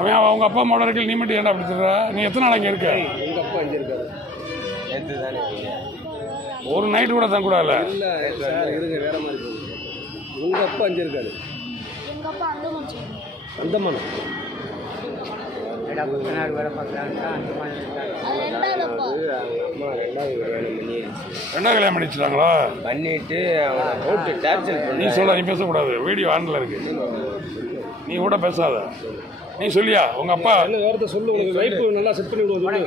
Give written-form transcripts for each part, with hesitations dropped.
அவன் அவங்க அப்பா அம்மாவோட இருக்கல, நீ மட்டும் ஏன்டா அப்படி சொல்ற? நீ எத்தனை நாள் அங்கே இருக்க? எங்கள் அப்பா அங்கே இருக்காரு. நேற்று தானே ஒரு நைட்டு கூட தான் கூட இல்லை. இல்லை சார், இருங்க, வேற மாதிரி போகுது. உங்கள் அப்பா அங்கே இருக்காரு. எங்கள் அப்பா அந்தமானம். ரெண்டாவது கல்யாணம் பண்ணிச்சுட்டாங்களா? பண்ணிட்டு அவனை போட்டு டார்ச்சர் பண்ணி. நீ சொல்ல, நீ பேசக்கூடாது, வீடியோ ஆனில் இருக்கு. நீ கூட பேசாத. நீ சொல்லியா உங்க அப்பா என்ன வார்த்தை சொல்லு? உனக்கு வைப்பு நல்லா செட் பண்ணி விடுவோம்.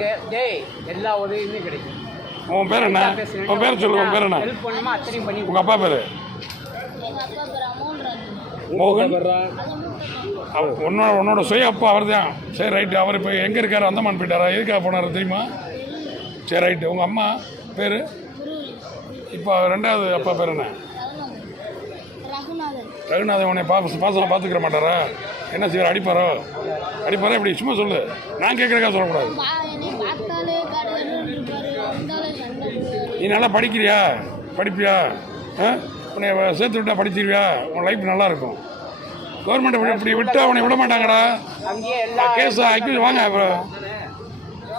எல்லா உதவியுமே கிடைக்கும். உன் பேர் என்ன? உன் பேர் சொல்லு. உன் பேர் என்ன? உங்க அப்பா பேரு மோகன். உன்னோட சுய அப்பா அவர் தான். சரி ரைட்டு. அவர் இப்போ எங்கே இருக்காரு? அந்தமான் போயிட்டாரா? எதுக்காக போனார் தெரியுமா? சரி ரைட்டு. உங்கள் அம்மா பேர்? இப்போ ரெண்டாவது அப்பா பேர் என்ன? ரகுநாதன். உன்னை பாசலாம் பார்த்துக்கிற மாட்டாரா? என்ன செய்வார்? அடிப்பாரோ? அடிப்பாரா? இப்படி சும்மா சொல்லு. நான் கேட்குறக்கா சொல்லக்கூடாது. நீ நல்லா படிக்கிறியா? படிப்பியா? உன்னை சேர்த்து விட்டா படிச்சிருவியா? உன் லைஃப் நல்லா இருக்கும். கவர்மெண்ட் இப்படி விட்டா உன்னை விட மாட்டாங்கடா. கேஸ் அக்யூஸ் வாங்க. அப்புறம்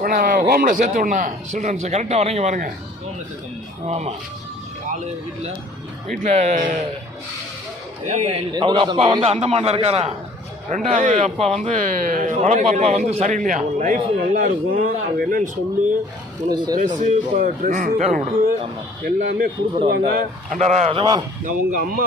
உன்னை ஹோமில் சேர்த்து விடணா. சில்ட்ரன்ஸ் கரெக்டாக வரீங்க பாருங்க. ஆமாம். வீட்டில் அவங்க அப்பா வந்து அந்தமானில் இருக்காராம். ரெண்டாவது அப்பா வந்து வளர்ப்பு அப்பா வந்து சரியில்லையா? லைஃப் நல்லா இருக்கும். அவங்க என்னன்னு சொல்லு. உனக்கு ட்ரெஸ்ஸு எல்லாமே கொடுத்துருவாங்க. அண்டாரா நான் உங்கள் அம்மா